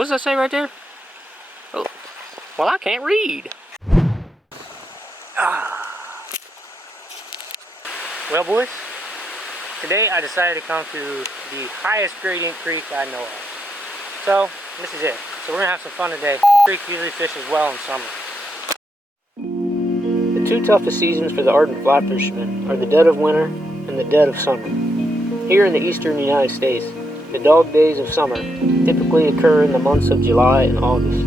What does that say right there? Oh, well, I can't read. Well, boys, today I decided to come to the highest gradient creek I know of. So, this is it. So we're gonna have some fun today. Creek usually fishes well in summer. The two toughest seasons for the ardent fly fishermen are the dead of winter and the dead of summer. Here in the eastern United States, the dog days of summer typically occur in the months of July and August.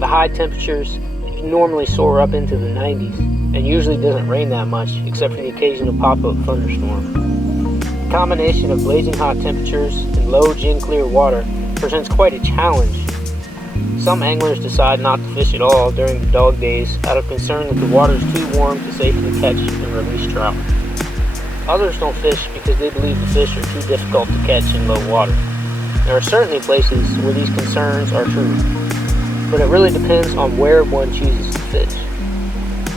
The high temperatures normally soar up into the 90s and usually doesn't rain that much except for the occasional pop-up thunderstorm. The combination of blazing hot temperatures and low gin clear water presents quite a challenge. Some anglers decide not to fish at all during the dog days out of concern that the water is too warm to safely catch and release trout. Others don't fish because they believe the fish are too difficult to catch in low water. There are certainly places where these concerns are true, but it really depends on where one chooses to fish.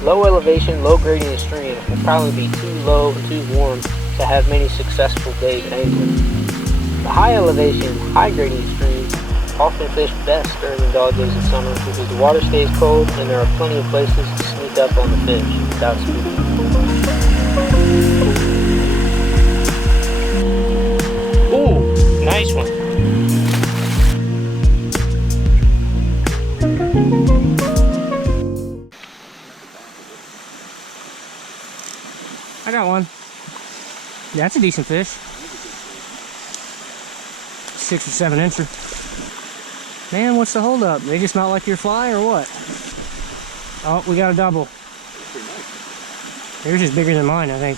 Low elevation, low gradient streams will probably be too low and too warm to have many successful days angling. The high elevation, high gradient streams often fish best during the dog days of summer because the water stays cold and there are plenty of places to sneak up on the fish without spooking. Ooh, nice one. I got one. Yeah, that's a decent fish. 6 or 7 incher. Man, what's the holdup? They just not like your fly or what? Oh, we got a double. Yours is bigger than mine, I think.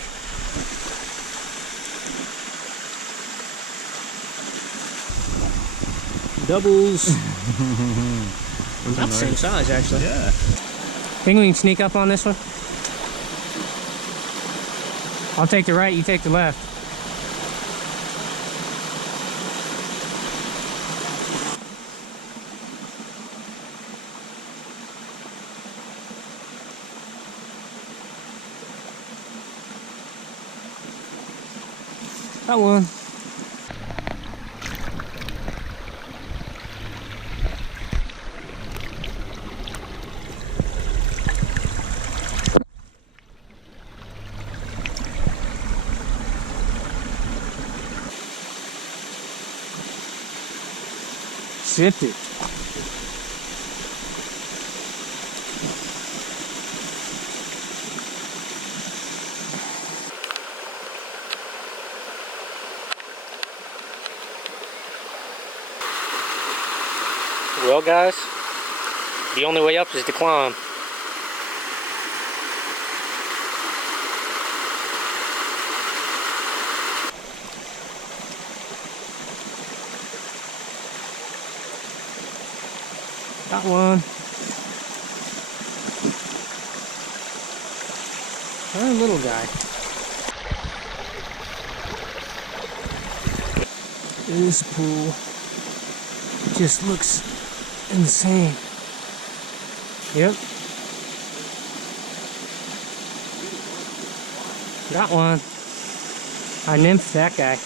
Doubles. About the same size, actually. Yeah. Think we can sneak up on this one? I'll take the right, you take the left. Got one. Sipped it. Well, guys, the only way up is to climb. Got one. Very little guy. This pool just looks insane. Yep. Got one. I nymphed that guy.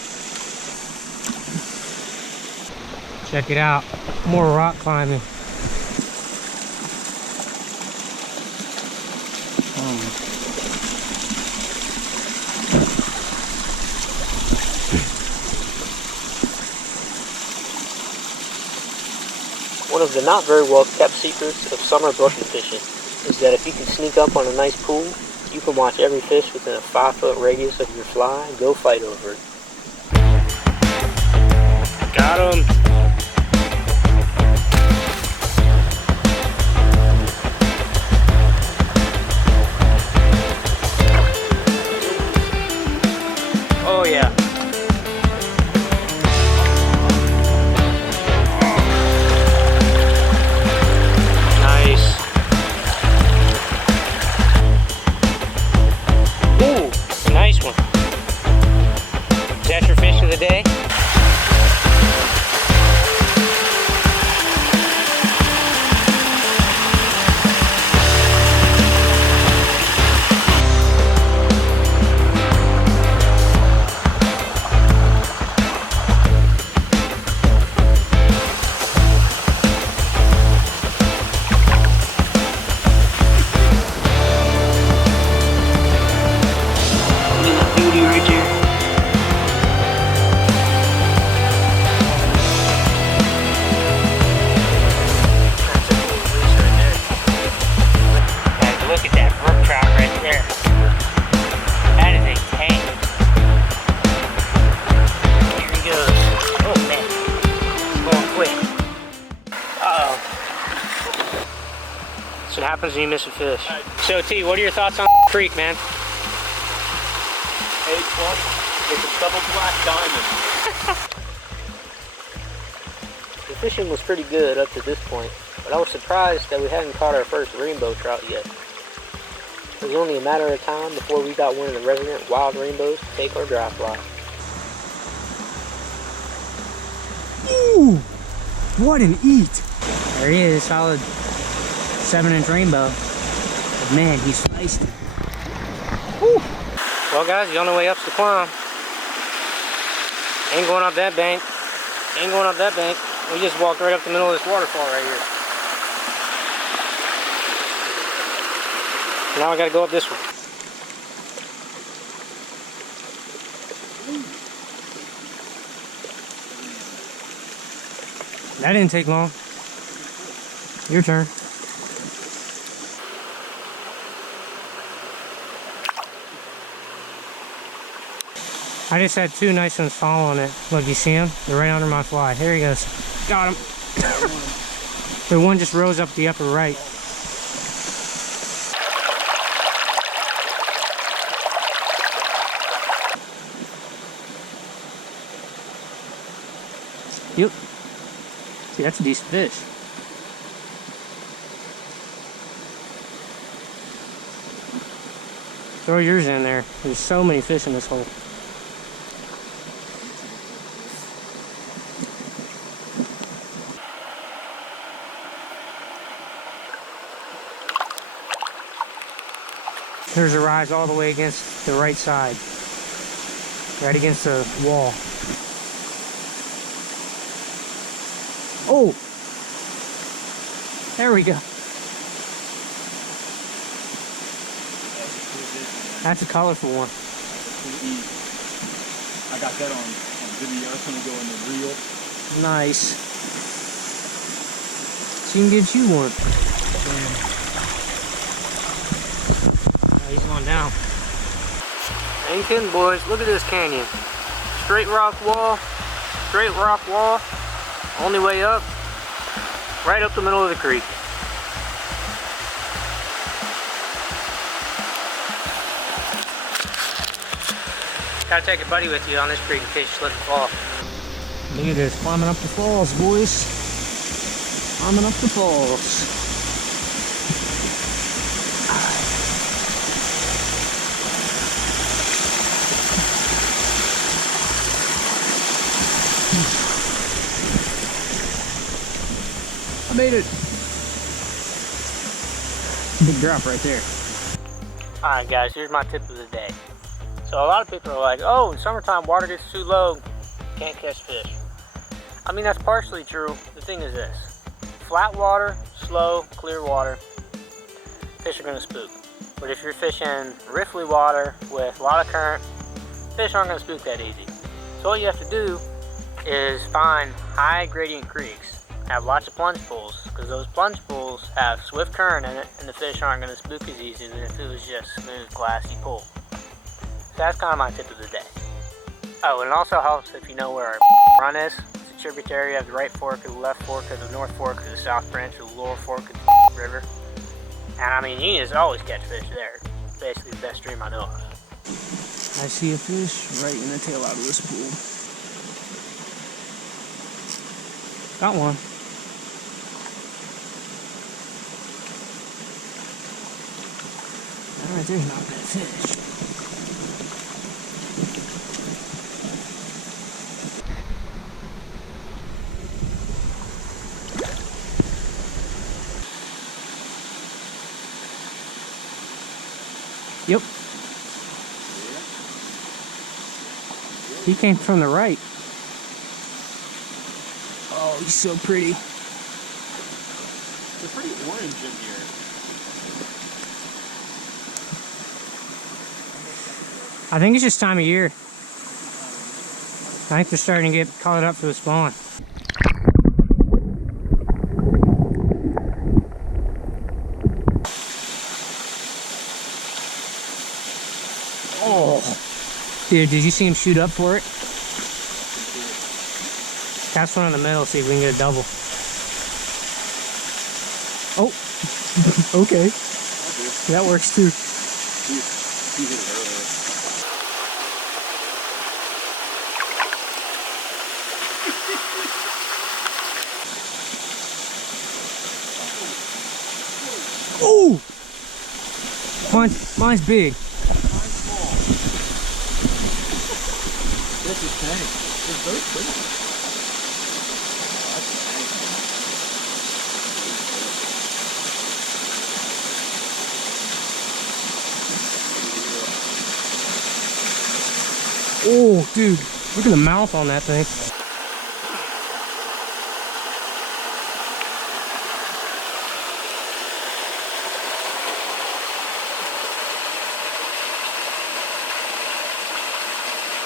Check it out. More rock climbing. One of the not very well kept secrets of summer brookie fishing is that if you can sneak up on a nice pool, you can watch every fish within a 5-foot radius of your fly go fight over it. Got him! Oh yeah. Nice one. Is that your fish of the day? happens when you miss a fish. So T, what are your thoughts on the creek, man? A+, it's a double black diamond. The fishing was pretty good up to this point, but I was surprised that we hadn't caught our first rainbow trout yet. It was only a matter of time before we got one of the resident wild rainbows to take our dry fly. Ooh, what an eat! There he is, solid 7-inch rainbow. But man, he's feisty. Woo. Well guys, the only way up's to climb. Ain't going up that bank. Ain't going up that bank. We just walked right up the middle of this waterfall right here. Now I gotta go up this one. That didn't take long. Your turn. I just had 2 nice ones following it. Look, you see them? They're right under my fly. There he goes. Got him. The one just rose up the upper right. Yep. See, that's a decent fish. Throw yours in there. There's so many fish in this hole. There's a rise all the way against the right side. Right against the wall. Oh! There we go. That's a colorful one. I got that on video. It's gonna go in the reel. Nice. She can get you one. He's going down. Ain't kidding, boys. Look at this canyon. Straight rock wall. Straight rock wall. Only way up. Right up the middle of the creek. Gotta take a buddy with you on this creek in case you slip and fall. Look at this, climbing up the falls, boys. Climbing up the falls. I made it. Big drop right there. Alright guys, here's my tip of the day. So a lot of people are like, oh, in summertime water gets too low, can't catch fish. I mean, that's partially true. The thing is this. Flat water, slow, clear water, fish are gonna spook. But if you're fishing riffly water with a lot of current, fish aren't gonna spook that easy. So all you have to do is find high gradient creeks, have lots of plunge pools, because those plunge pools have swift current in it, and the fish aren't gonna spook as easy as if it was just smooth, glassy pool. So that's kind of my tip of the day. Oh, and it also helps if you know where our run is. It's a tributary of the right fork, of the left fork, of the north fork, of the south branch, of the lower fork of the river. And I mean, you can just always catch fish there. It's basically the best stream I know of. I see a fish right in the tail out of this pool. Got one. That right there's not a bad fish. Yep. He came from the right. Oh, he's so pretty. They're pretty orange in here. I think it's just time of year. I think they're starting to get caught up for the spawn. Oh, dude, did you see him shoot up for it? Cast one in the middle, see if we can get a double. Oh, Okay, that works too. He hit it earlier. Ooh! Mine's big. This is tank. It's very pretty. Oh, dude, look at the mouth on that thing.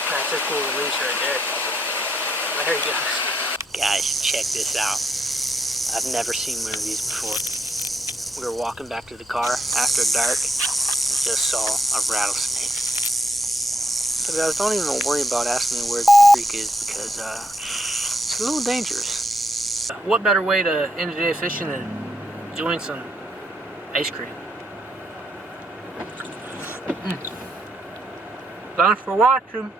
That's a cool release right there. There he goes. Guys, check this out. I've never seen one of these before. We were walking back to the car after dark and just saw a rattlesnake. So guys, don't even worry about asking me where the creek is because it's a little dangerous. What better way to end the day of fishing than enjoying some ice cream? Thanks for watching.